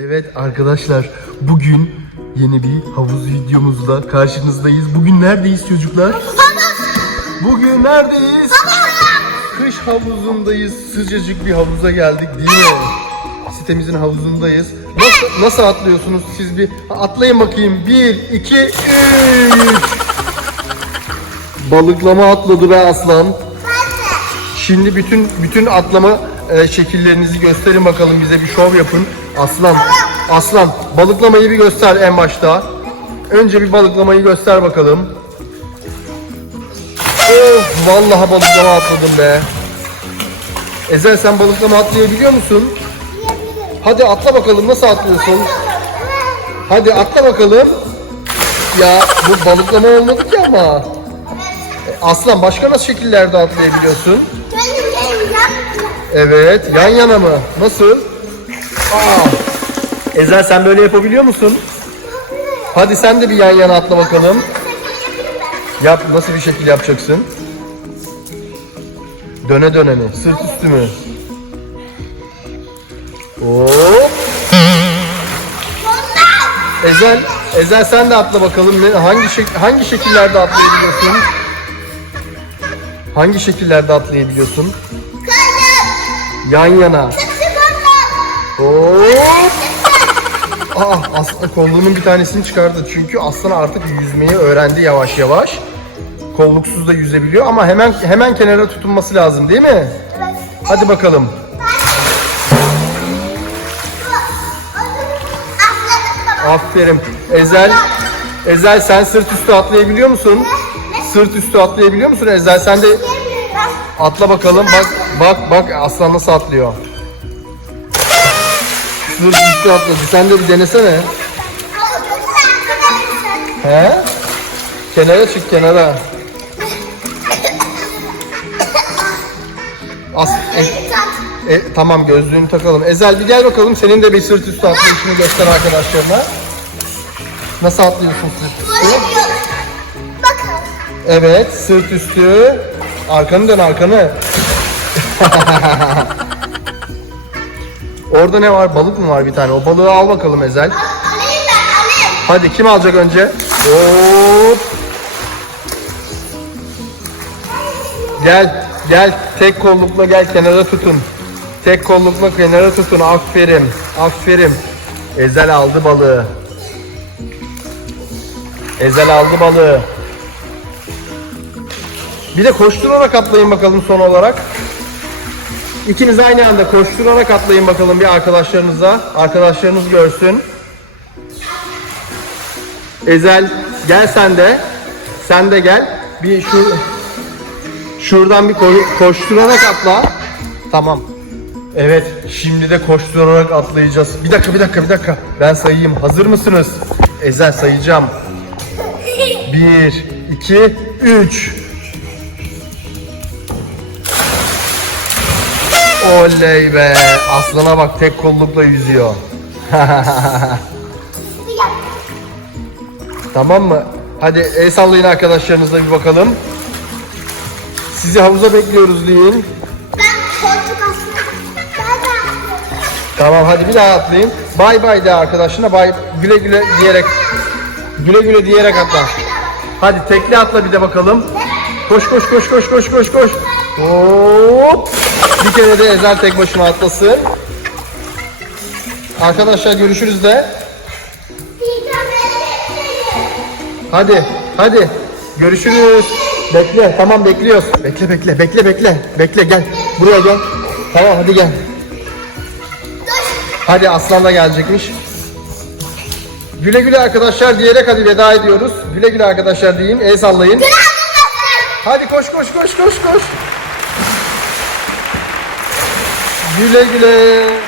Evet arkadaşlar bugün yeni bir havuz videomuzla karşınızdayız. Bugün neredeyiz çocuklar? Bugün neredeyiz? Kış havuzundayız. Sıcacık bir havuza geldik değil mi? Sitemizin havuzundayız. Nasıl, nasıl atlıyorsunuz siz bir atlayın bakayım. Bir, iki, üç. Balıklama atladı be aslan. Şimdi bütün bütün atlama e, şekillerinizi gösterin bakalım bize bir şov yapın. Aslan, aslan balıklamayı bir göster en başta. Önce bir balıklamayı göster bakalım. Oh, vallahi balıklama atladım be. Ezel sen balıklama atlayabiliyor musun? Hadi atla bakalım nasıl atlıyorsun? Hadi atla bakalım. Ya bu balıklama olmadı ki ama. Aslan başka nasıl şekillerde atlayabiliyorsun? Evet, yan yana mı? Nasıl? Aa. Ezel sen böyle yapabiliyor musun? Hadi sen de bir yan yana atla bakalım. Yap, nasıl bir şekil yapacaksın? Döne döne mi? Sırt üstü mü? Hop. Ezel, Ezel sen de atla bakalım. Ne, hangi şek hangi şekillerde atlayabiliyorsun? Hangi şekillerde atlayabiliyorsun? Yan yana. Hop. Aa, aslında kolluğunun bir tanesini çıkardı. Çünkü aslan artık yüzmeyi öğrendi yavaş yavaş. Kolluksuz da yüzebiliyor ama hemen hemen kenara tutunması lazım değil mi? Hadi bakalım. Aferin. Ezel, Ezel sen sırt üstü atlayabiliyor musun? Sırt üstü atlayabiliyor musun Ezel? Sen de atla bakalım. Bak bak bak aslan nasıl atlıyor. Sırt üstü atladı. Sen de bir denesene. He? Kenara çık kenara. As e, e, tamam gözlüğünü takalım. Ezel bir gel bakalım. Senin de bir sırt üstü atlayışını göster arkadaşlarına. Nasıl atlıyorsun sırt üstü? Evet, sırt üstü. Arkanı dön arkanı. Orada ne var? Balık mı var bir tane? O balığı al bakalım Ezel. Alayım ben alayım. Hadi kim alacak önce? Hop. Gel, gel. Tek kollukla gel kenara tutun. Tek kollukla kenara tutun. Aferin, aferin. Ezel aldı balığı. Ezel aldı balığı. Bir de koşturarak atlayın bakalım son olarak. İkiniz aynı anda koşturarak atlayın bakalım bir arkadaşlarınıza. Arkadaşlarınız görsün. Ezel gel sen de. Sen de gel. Bir şu şuradan bir ko- koşturarak atla. Tamam. Evet, şimdi de koşturarak atlayacağız. Bir dakika, bir dakika, bir dakika. Ben sayayım. Hazır mısınız? Ezel sayacağım. Bir, iki, üç. Oley be! Aslana bak tek kollukla yüzüyor. Tamam mı? Hadi el sallayın arkadaşlarınızla bir bakalım. Sizi havuza bekliyoruz deyin. Ben koltuk Tamam hadi bir daha atlayın. Bay bay de arkadaşına bay güle güle diyerek güle güle diyerek atla. Hadi tekli atla bir de bakalım. Koş koş koş koş koş koş koş. Hop. Bir kere de Ezel tek başına atlasın. Arkadaşlar görüşürüz de. Hadi, hadi. Görüşürüz. Bekle, tamam bekliyoruz. Bekle, bekle, bekle, bekle. Bekle, gel. Buraya gel. Tamam, hadi gel. Hadi Aslan da gelecekmiş. Güle güle arkadaşlar diyerek hadi veda ediyoruz. Güle güle arkadaşlar deyin. El sallayın. Hadi koş koş koş koş koş. Güle güle.